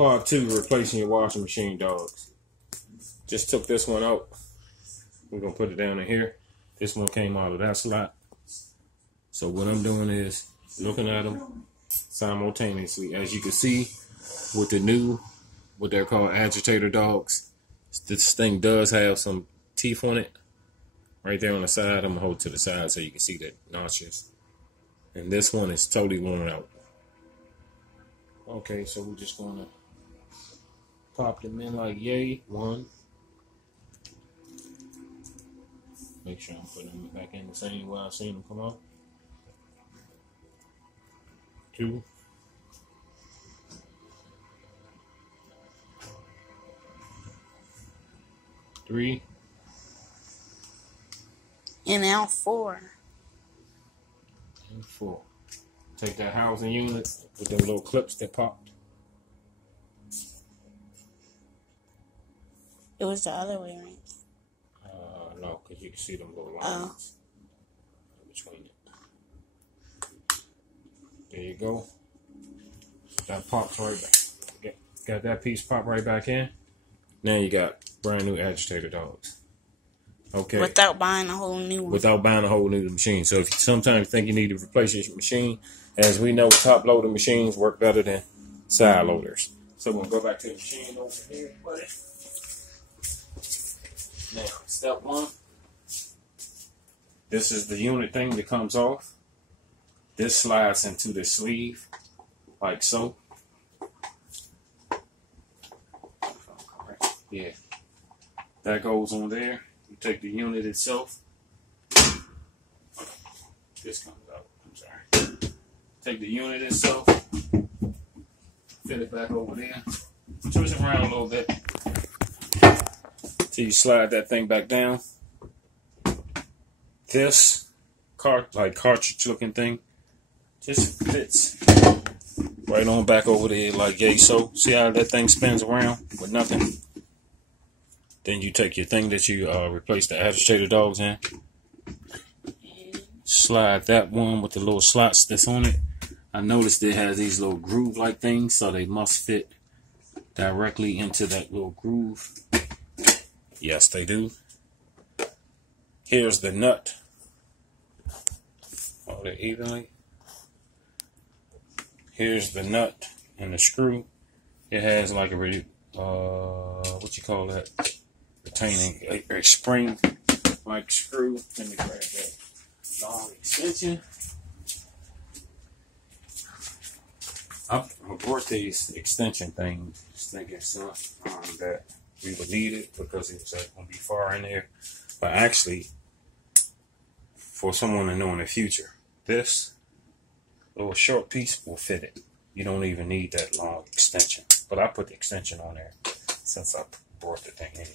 Part 2, replacing your washing machine dogs. Just took this one out. We're going to put it down in here. This one came out of that slot. So what I'm doing is looking at them simultaneously. As you can see, with the new, what they're called agitator dogs, this thing does have some teeth on it. Right there on the side. I'm going to hold it to the side so you can see the notches. And this one is totally worn out. Okay, so we're just going to pop them in like yay. 1. Make sure I'm putting them back in the same way I've seen them come out. 2. 3. And now 4. And 4. Take that housing unit with them little clips that popped. It was the other way, right? No, because you can see them little lines in between it. There you go. That pops right back. Got that piece pop right back in. Now you got brand new agitator dogs. Okay. Without buying a whole new one. Without buying a whole new machine. So if you sometimes think you need to replace your machine, as we know, top loader machines work better than side loaders. So we'll go back to the machine over here, buddy. Now, step 1. This is the unit thing that comes off. This slides into the sleeve, like so. Yeah. That goes on there. You take the unit itself. This comes out. I'm sorry. Take the unit itself. Fit it back over there. Twist it around a little bit. Till you slide that thing back down. This cartridge looking thing just fits right on back over there like yay so. See how that thing spins around with nothing? Then you take your thing that you replace the agitator dogs in. Slide that one with the little slots that's on it. I noticed it has these little groove like things, so they must fit directly into that little groove. Yes, they do. Here's the nut. Hold it evenly. Here's the nut and the screw. It has like a what you call that? Retaining a spring like screw. Let me grab that long extension. I bought these extension things thinking that we would need it because it was going to be far in there. But actually, for someone to know in the future, this little short piece will fit it. You don't even need that long extension. But I put the extension on there since I bought the thing anyway.